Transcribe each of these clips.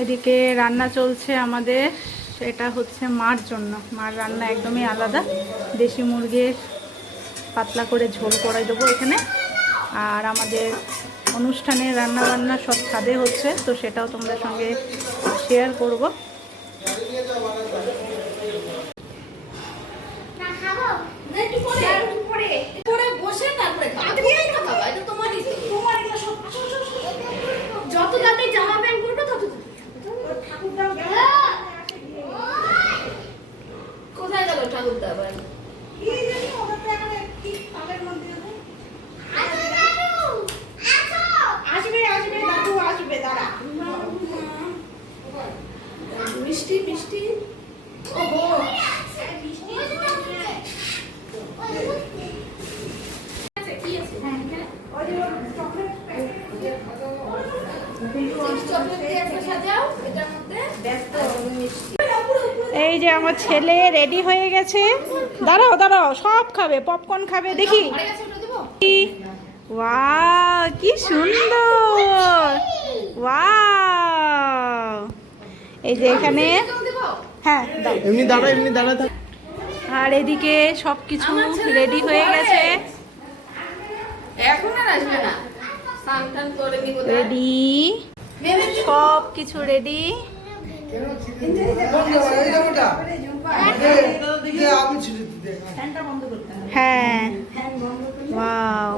এদিকে রান্না চলছে আমাদের। এটা হচ্ছে মার জন্য, মার রান্না একদমই আলাদা। দেশি মুরগির পাতলা করে ঝোল করে দেবো এখানে। আর আমাদের অনুষ্ঠানের রান্না বান্না সব ছাদে হচ্ছে, তো সেটাও তোমাদের সঙ্গে শেয়ার করব। যত তাড়াতাড়ি জামা প্যান্ট পরবে তত কোথায় গেল ঠাকুরদা আবার? আসবে আসবে দাদু আসবে, দাঁড়া। মিষ্টি মিষ্টি ওহো এই যে আমার ছেলে রেডি হয়ে গেছে। দাঁড়াও দাঁড়াও, সব খাবে, পপকর্ন খাবে। দেখি, ওয়াও কি সুন্দর, ওয়াও। এই যে এখানে, হ্যাঁ এমনি দাঁড়া, এমনি দাঁড়া থাক। আর এদিকে সব কিছু রেডি হয়ে গেছে। এখন আর আসবে না, স্নান টান করে নিব। রেডি, সব কিছু রেডি। হ্যাঁ, ওয়াও,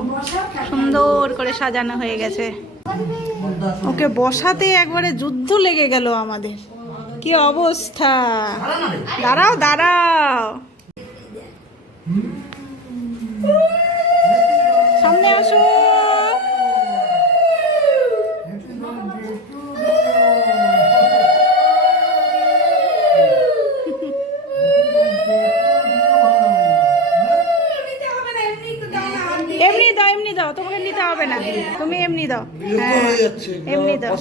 সুন্দর করে সাজানো হয়ে গেছে। ওকে বসাতে একবারে যুদ্ধ লেগে গেল আমাদের। কি অবস্থা! দাঁড়াও দাঁড়াও, সামনে আসো। এমনি দাও, এমনি দাও, তোমাকে নিতে হবে না, তুমি এমনি দাও। হ্যাঁ, এমনি দাও।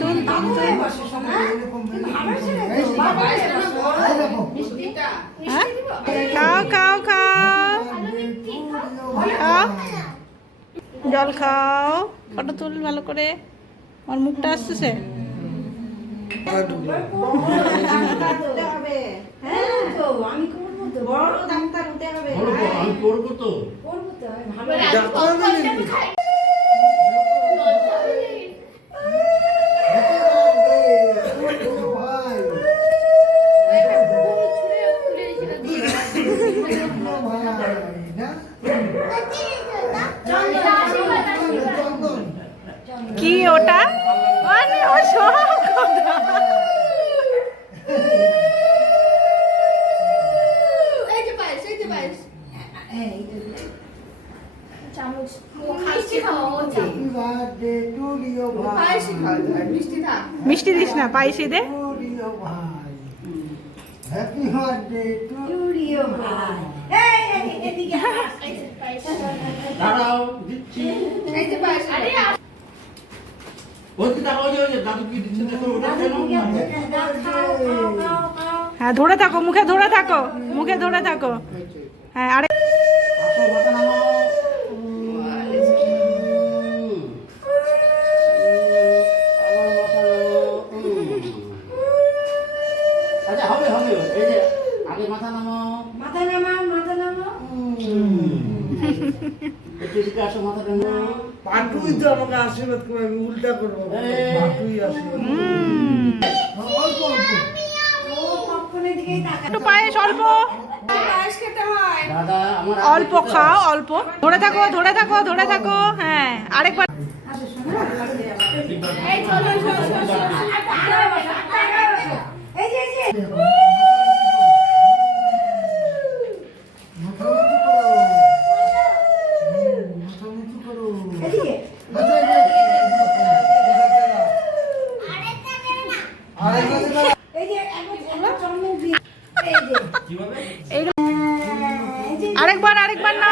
তুল তুল তুল। খাও খাও খাও খাও, জল খাও। ফটো তুল ভালো করে, আমার মুখটা আসতেছে। কি ওটা? মানে ও সব মিষ্টি দিস না, পায়েসি দে। হ্যাপি বার্থডে টু ইউ ভাই। দাঁড়াও, দিচ্ছি। এই যে পায়েস। আরে ওই দাঁড়াও, ওই দাদু কি দিচ্ছে দেখো, ওটা কেন? হ্যাঁ, ধরে থাকো, মুখে ধরে থাকো, মুখে ধরে থাকো। হ্যাঁ, আরে আসো, মাথা নামাও। আচ্ছা, হবে হবে, এই যে আগে মাথা নামাও, মাথা নামাও, মাথা নামাও। একটু এদিকে আসো, মাথা নামাও। পাটুই তো আমাকে আশীর্বাদ করে, আমি উল্টা করবো। পাটুই আশীর্বাদ। অল্প অল্প, একটু পায়েস অল্প, দাদা আমার অল্প খাও, অল্প। ধরে থাকো ধরে থাকো ধরে থাকো। হ্যাঁ, আরেকবার। আরেকবার আরেকবার না।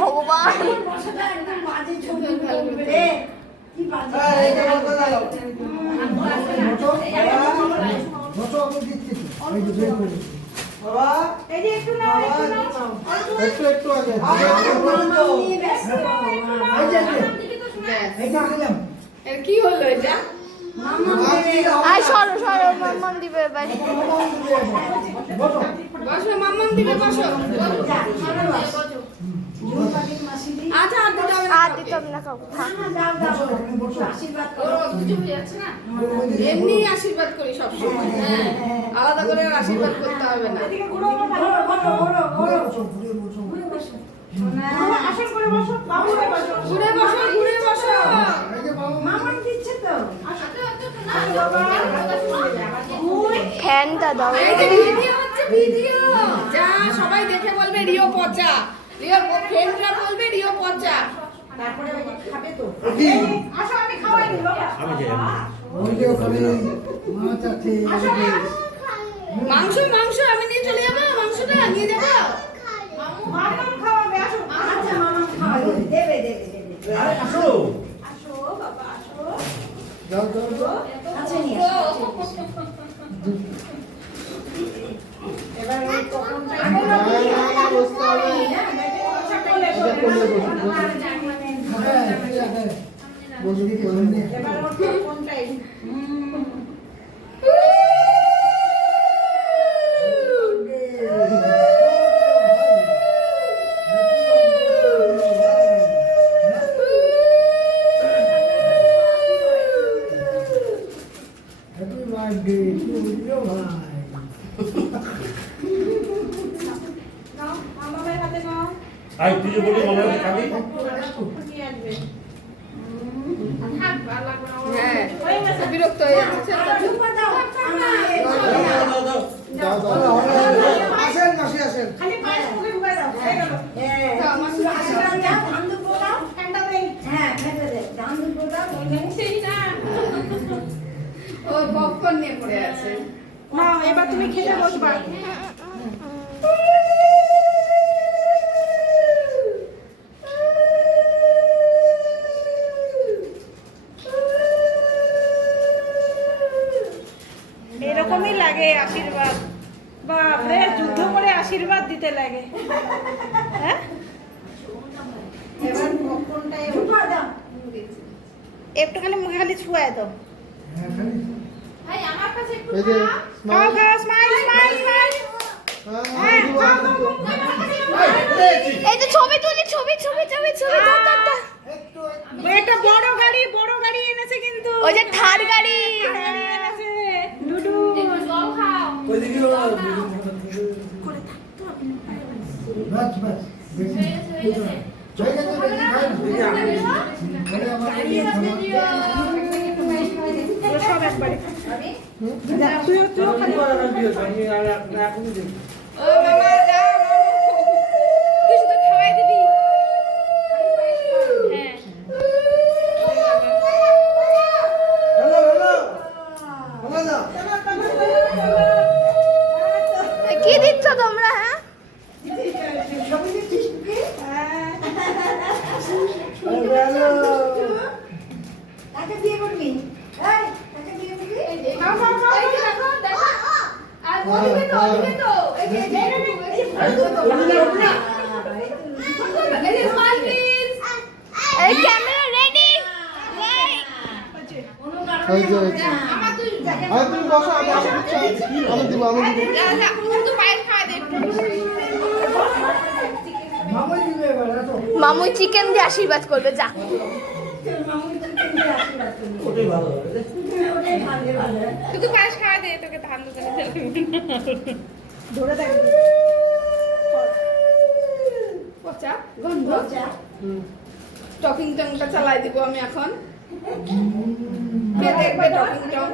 ভগবান। এই যে বলতে দাও বসো আমি দিচ্ছি এই যে বের করে দিচ্ছি বাবা এই যে একটু নাও একটু আগে এই যে এইটা দিলাম এর কি হলো এটা? আর সরো সরো, মাম্মাম দিবে এবার। বসো বসো মাম্মাম দিবে, বসো। আচ্ছা আর দিতে হবে না কাউকে, থাক। কিছু হয়ে যাচ্ছে না, এমনি আশীর্বাদ করি সবসময়। হ্যাঁ, আলাদা করে আর আশীর্বাদ করতে হবে না। ঘুরে বসো, ঘুরে বসো। ফ্যানটা দাও। এই যে ভিডিও হচ্ছে, ভিডিও। যা সবাই দেখে বলবে রিও পচা, রিও ফ্রেন্ডরা বলবে রিও পচা। তারপরে ওই যে খাবে তো। আসো আমি খাওয়াই দিই বাবা। ওই যে ওখানে মাছ আছে মাংস মাংস আমি নিয়ে চলে যাবো, মাংসটা নিয়ে যাবো। মামাম খাওয়াবে, আসো। আচ্ছা মামাম খাওয়াবে, দেবে দেবে দেবে। আরে আসো আসো বাবা আসো। যাও যাও যাও আচ্ছা নিয়ে আসো। এবার এই তখনটা বসতে হবে হ্যাঁ ঠিক আছে বসে কি করবেন এবার ওর কোনটাই হ্যাপি বার্থডে টু ইউ ভাই নাও মামামের হাতে নাও। আই তুই যে বলি মামা খাবি হ্যাঁ বিরক্ত হয়ে যাচ্ছে। যাও যাও আসেন মাসি আসেন খালি পায়েস মুখে ঢুকে দাও, হয়ে গেল। তো আমার শুধু আশীর্বাদ দাও, ধান দুব্বো দাও, ঠান্ডা দেই। হ্যাঁ, খেতে দে। ধান দুব্বো দাও, ওই নেই না। ও পপকর্ন নিয়ে পড়ে আছে। না, এবার তুমি খেতে বসবা। এরকমই লাগে আশীর্বাদ। বাপরে, যুদ্ধ করে আশীর্বাদ দিতে লাগে। হ্যাঁ, এবার পপকর্নটাই দাও, একটুখানি মুখে খালি ছুঁয়ে দাও। হ্যাঁ খালি ভাই আমার কাছে একটু এই যে খাও খাও, স্মাইল স্মাইল স্মাইল। হ্যাঁ, খাও খাও। এই যে ছবি তুলি, ছবি ছবি ছবি ছবি দাও দাও দাও। এটা বড় গাড়ি এনেছে কিন্তু। ওই যে থার গাড়ি। গাড়ি এনেছে। ডুডু জল খাও। ওইদিকে বাস বাস বেশি হয়ে গেছে বেশি খাই বলে আমার সব একবারে। তুইও খালি। ও মামা যা, তুই শুধু খাওয়াই দিবি। হ্যাঁ, হ্যালো হ্যালো কি দিচ্ছ তোমরা? হ্যাঁ, খাও খাও খাও, দেখো দেখো। আর বলবে তো, বলবে তো। এই যে এই যে স্মাইল প্লিজ। এই ক্যামেরা রেডি। আমার তুই তুমি বসো আমি দিব যা যা, শুধু পায়েস খাওয়াই দে একটু। মামাই দিবে এবার আসো মামুই চিকেন দিয়ে আশীর্বাদ করবে, যা। ওটাই ভালো হবে শুধু পায়েস খাওয়াই দে, তোকে ধান দোকানে ধরে দেখ। পচা গন্ধ। টকিং টংটা চালাই দিব আমি এখন। কে দেখবে টকিং টং?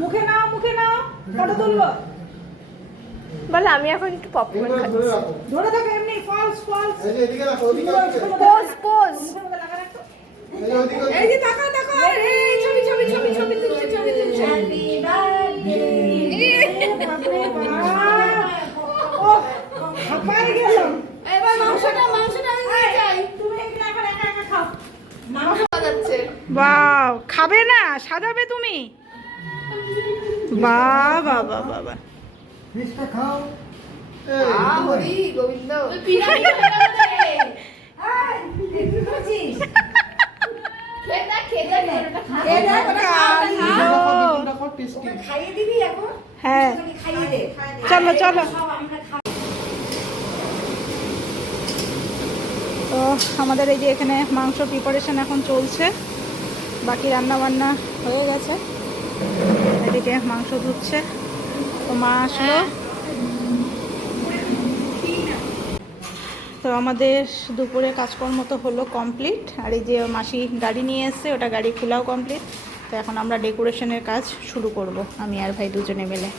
মুখে নাও, মুখে নাও, ফটো তুলবো। বলে আমি এখন একটু পপকর্ন খাচ্ছি। ধরে থাকো এমনি, ফলস ফলস। এই যে এদিকে রাখো ওদিকে পোজ পোজ। এই যে তাকাও তাকাও, এই ছবি ছবি ছবি ছবি তুলছে, ছবি তুলছে। Happy birthday. বাপরে বাপ। খাবে না, সাজাবে তুমি? বাবা বাবা বাবা, ফিশটা খাও। হরি গোবিন্দ খাইয়ে দিবি এখন? হ্যাঁ খাইয়ে দে। চলো চলো। সব আমরা খাবো। তো আমাদের এই যে এখানে মাংস প্রিপারেশন এখন চলছে, বাকি রান্না বান্না হয়ে গেছে। এদিকে মাংস ধুচ্ছে, তো মা আসলো। তো আমাদের দুপুরে কাজকর্ম তো হলো কমপ্লিট, আর এই যে মাসি গাড়ি নিয়ে এসছে, ওটা গাড়ি খোলাও কমপ্লিট। তো এখন আমরা ডেকোরেশনের কাজ শুরু করব, আমি আর ভাই দুজনে মিলে।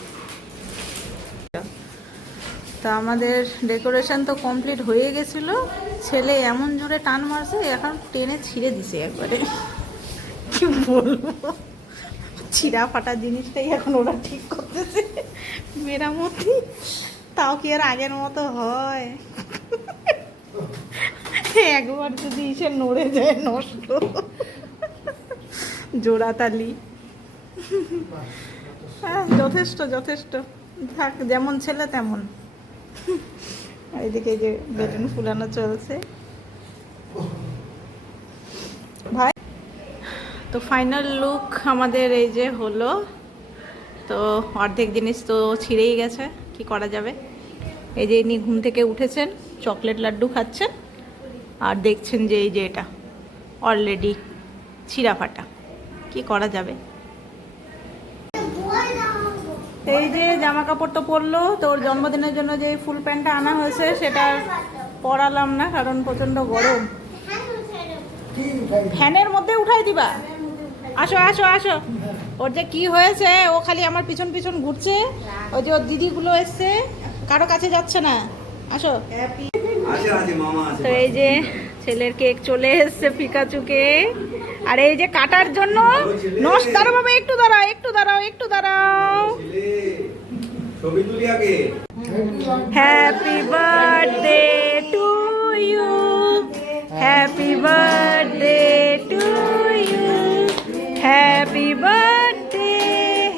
তা আমাদের ডেকোরেশন তো কমপ্লিট হয়ে গেছিলো, ছেলে এমন জোরে টান মারছে এখন টেনে ছিঁড়ে দিছে একবারে। কি বলবো, ছিঁড়া ফাটা জিনিসটাই এখন ওরা ঠিক করতেছে মেরামতি। তাও কি আর আগের মতো হয়? একবার যদি ইসে নড়ে যায় নষ্ট, জোড়াতালি। হ্যাঁ যথেষ্ট যথেষ্ট, থাক, যেমন ছেলে তেমন। এইদিকে যে বেলুন ফুলানো চলছে ভাই। তো ফাইনাল লুক আমাদের এই যে হলো। তো অর্ধেক জিনিস তো ছিঁড়েই গেছে, কি করা যাবে। এই যে ইনি ঘুম থেকে উঠেছেন, চকলেট লাড্ডু খাচ্ছেন, আর দেখছেন যে এই যে এটা অলরেডি ছিঁড়া ফাটা, কি করা যাবে। এই যে জামা কাপড় তো পরলো, তো ওর জন্মদিনের জন্য যে ফুল প্যান্টটা আনা হয়েছে সেটা পরালাম না, কারণ প্রচণ্ড গরম। ফ্যানের মধ্যে উঠাই দিবা? আসো আসো আসো। ওর যে কি হয়েছে, ও খালি আমার পিছন পিছন ঘুরছে। ওই যে ওর দিদিগুলো এসছে, কারো কাছে যাচ্ছে না। আসো। তো এই যে ছেলের কেক চলে এসছে, পিকাচু কেক। আর এই যে কাটার জন্য নষ্ট, দাঁড়াও বাবা, একটু দাঁড়াও একটু দাঁড়াও একটু দাঁড়াও। Happy birthday to you, happy birthday to you, happy birthday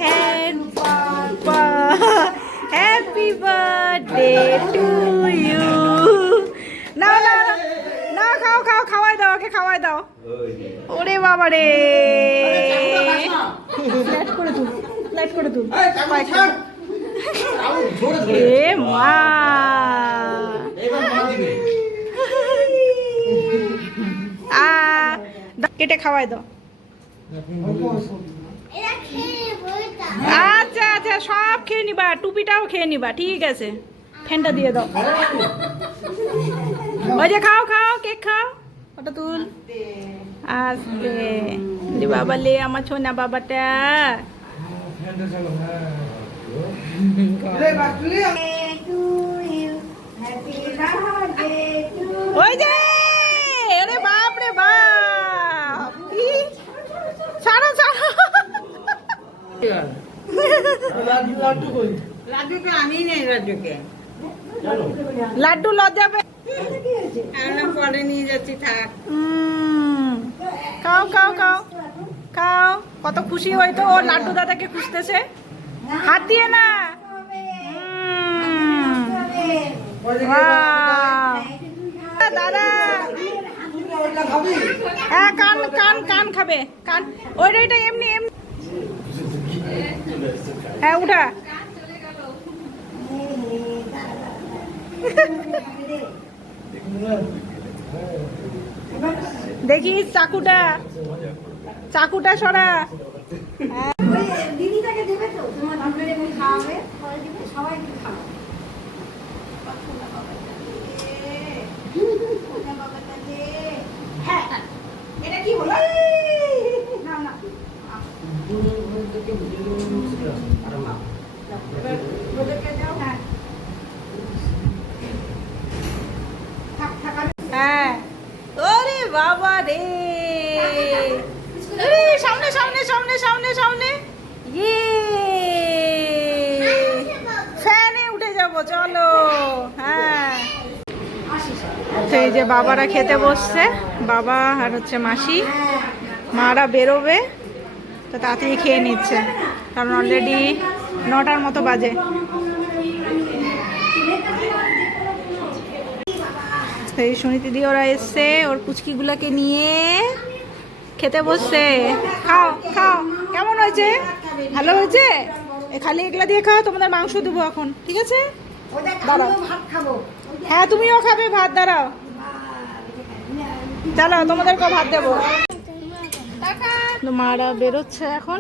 হ্যাপা, হ্যাপি বার্থডে টু ইউ। না না না, খাও খাও, খাওয়াই দাও ওকে, খাওয়াই দাও। ওরে বাবা রে, ফ্ল্যাট করে তুল, ফ্ল্যাট করে তুল। এ মা, কেটে খাওয়াই দাও। আচ্ছা আচ্ছা, সব খেয়ে নিবা, টুপিটাও খেয়ে নিবা, ঠিক আছে। ফ্যানটা দিয়ে দাও। ওই যে খাও খাও, কেক খাও, ওটা তুল। আস্তে লে বাবা, লে আমার ছোনা বাবাটা। ওই যে, আরে বাপ রে বাপ, ছাড়ো ছাড়ো। লাড্ডুকে আনি নেই, লাড্ডুকে লাড্ডু লজ্জা পে পরে নিয়ে যাচ্ছি, থাক। খাও খাও খাও খাও। কত খুশি হয়তো, ও লাড্ডু দাদাকে খুঁজতেছে। হাত দিয়ে না। দাদা, হ্যাঁ কান কান কান খাবে, কান। ওইটা এমনি এমনি, হ্যাঁ উঠা। দেখি চাকুটা, চাকুটা সরা। দিদিটাকে দেবে তো, তোমার আপনাদের এমনি খাওয়াবে, পরে দিবে, সবাইকে খাওয়াবে। হ্যাঁ, এটা কি হলো? না না, ওদেরকে দাও। হ্যাঁ, থাক থাক। হ্যাঁ, ওরে বাবা রে, সামনে সামনে সামনে সামনে সামনে। ইয়ে, ফ্যানে উঠে যাব, চলো। হ্যাঁ, তো এই যে বাবারা খেতে বসছে, বাবা আর হচ্ছে মাসি। মারা বেরোবে, তো তাড়াতাড়ি খেয়ে নিচ্ছে, কারণ অলরেডি 9টার মতো বাজে। তো এই সুনীতি দিয়ে ওরা এসছে ওর পুচকিগুলোকে নিয়ে খেতে বসছে। খাও খাও, কেমন হয়েছে? ভালো হয়েছে? খালি এগুলা দিয়ে খাও, তোমাদের মাংস দেবো এখন, ঠিক আছে? দাঁড়াও, হ্যাঁ তুমিও খাবে ভাত, দাঁড়াও, চলো তোমাদেরকেও ভাত দেবো। মারা বেরোচ্ছে এখন,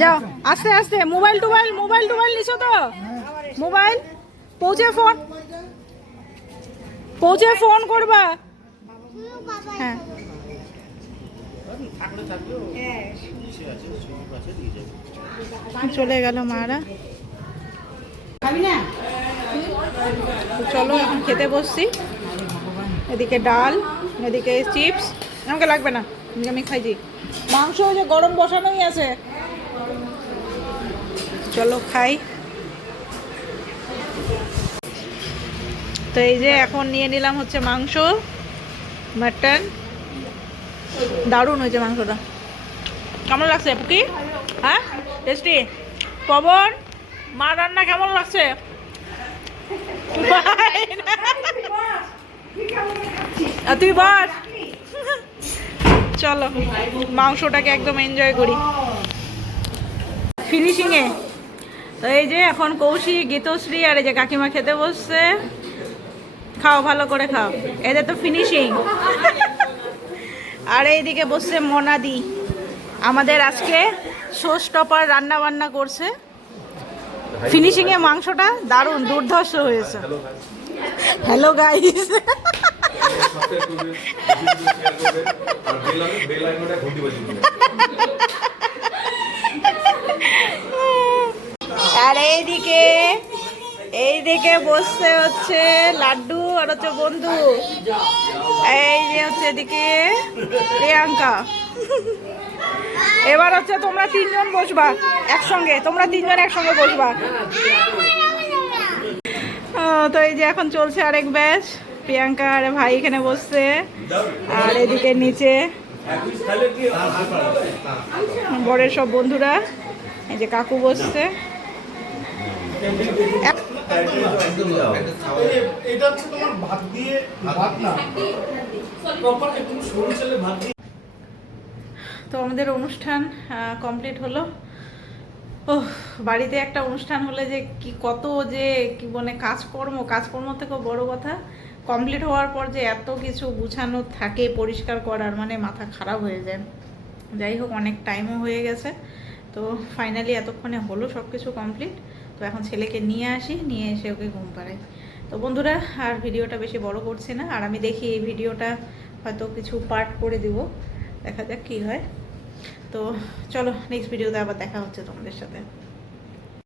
যাও আস্তে আস্তে। মোবাইল টোবাইল নিছো তো? মোবাইল পৌঁছে ফোন করবা। হ্যাঁ চলে গেল মারা। চলো এখন খেতে বসছি। এদিকে ডাল, এদিকে চিপস, আমাকে লাগবে না, আমি খাইছি। মাংস যে গরম বসানোই আছে, চলো খাই। তো এই যে এখন নিয়ে নিলাম হচ্ছে মাংস, মাটন। দারুণ হয়েছে মাংসটা। কেমন লাগছে পুকি? হ্যাঁ টেস্টি। পবন, মা রান্না কেমন লাগছে? তুই বল। চলো মাংসটাকে একদম এনজয় করি ফিনিশিংয়ে। তো এই যে এখন কৌশিক, গীতশ্রী আর এই যে কাকিমা খেতে বসছে। খাও, ভালো করে খাও, এদের তো ফিনিশিং। আর এইদিকে বসছে মনাদি, আমাদের আজকে শো স্টপার রান্না বান্না করছে। ফিনিশিংয়ে মাংসটা দারুণ দুর্ধর্ষ হয়েছে। হ্যালো গাইস, আর এইদিকে বসছে হচ্ছে লাড্ডু আর হচ্ছে বন্ধু। এই যে হচ্ছে এদিকে প্রিয়াঙ্কা। এবার হচ্ছে তোমরা তিনজন বসবা একসঙ্গে, বসবা। তো এই যে এখন চলছে আরেক ব্যাচ। প্রিয়াঙ্কা আর ভাই এখানে বসছে, আর এদিকে নিচে বরের সব বন্ধুরা। এই যে কাকু বসছে। এটা হচ্ছে তোমার ভাত দিয়ে, ভাত না প্রপার একটু সরু চালে ভাত দিয়ে। তো আমাদের অনুষ্ঠান কমপ্লিট হলো। ও বাড়িতে একটা অনুষ্ঠান হলে যে কি কত যে কি মানে কাজকর্ম থেকেও বড় কথা, কমপ্লিট হওয়ার পর যে এত কিছু গুছানো থাকে, পরিষ্কার করার, মানে মাথা খারাপ হয়ে যায়। যাই হোক, অনেক টাইমও হয়ে গেছে। তো ফাইনালি এতক্ষণে হলো সব কিছু কমপ্লিট। তো এখন ছেলেকে নিয়ে এসে ওকে ঘুম পাড়াই। তো বন্ধুরা আর ভিডিওটা বেশি বড় করছি না, আর আমি দেখি এই ভিডিওটা হয়তো কিছু পার্ট করে দিব, দেখা যাক কি হয়। তো চলো নেক্সট ভিডিওতে আবার দেখা হচ্ছে তোমাদের সাথে।